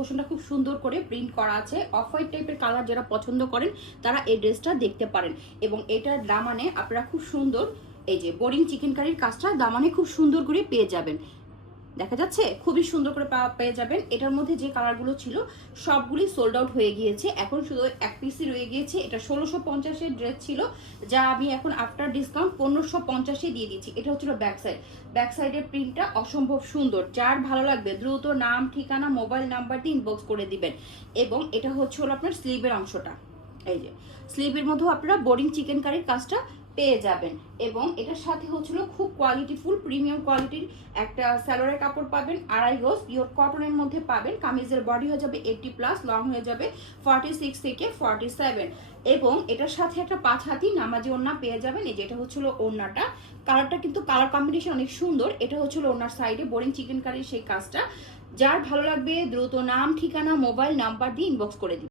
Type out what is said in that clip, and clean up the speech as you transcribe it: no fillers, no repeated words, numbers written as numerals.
পোর্শনটা খুব সুন্দর করে প্রিন্ট করা আছে। অফ হোয়াইট টাইপের কালার যারা পছন্দ করেন তারা এই ড্রেসটা দেখতে পারেন। এবং এটার দামানে আপনারা খুব সুন্দর এই যে বোরিং চিকেন কারির কাজটা দামানে খুব সুন্দর করে পেয়ে যাবেন। দেখা যাচ্ছে খুবই সুন্দর করে পেয়ে যাবেন। এটার মধ্যে যে কালারগুলো ছিল সবগুলি সোল্ড আউট হয়ে গিয়েছে, এখন শুধু এক পিসই রয়ে গিয়েছে। এটা 1650-এর ড্রেস ছিল, যা আমি এখন আফটার ডিসকাউন্ট 1550-এ দিয়ে দিচ্ছি। এটা হচ্ছিল ব্যাক সাইডের প্রিন্টটা অসম্ভব সুন্দর। যার ভালো লাগবে দ্রুত নাম, ঠিকানা, মোবাইল নাম্বার দিয়ে ইনবক্স করে দিবেন। এবং এটা হচ্ছে হলো আপনার স্লিভের অংশটা, এই যে স্লিভের মধ্যেও আপনারা বোরিং চিকেন কারির কাজটা পেয়ে যাবেন। এবং এটার সাথে হচ্ছিল খুব কোয়ালিটিফুল প্রিমিয়াম কোয়ালিটির একটা সালোয়ারের কাপড় পাবেন, 2.5 গজ পিওর কটনের মধ্যে পাবেন। কামিজের বডি হয়ে যাবে 80+, লং হয়ে যাবে 46 থেকে 47। এবং এটার সাথে একটা 5 হাতি নামাজি ওড়না পেয়ে যাবেন। এই যে এটা হচ্ছিল ওড়নাটা, কালারটা কিন্তু কালার কম্বিনেশন অনেক সুন্দর। এটা হচ্ছিল ওড়নার সাইডে বোরিং চিকেন কারির সেই কাজটা। যার ভালো লাগবে দ্রুত নাম, ঠিকানা, মোবাইল নাম্বার দিয়ে ইনবক্স করে দিন।